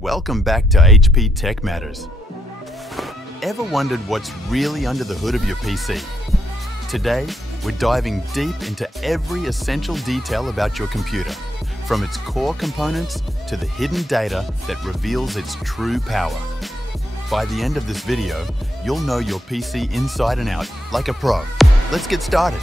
Welcome back to HP Tech Matters. Ever wondered what's really under the hood of your PC? Today, we're diving deep into every essential detail about your computer, from its core components to the hidden data that reveals its true power. By the end of this video, you'll know your PC inside and out like a pro. Let's get started.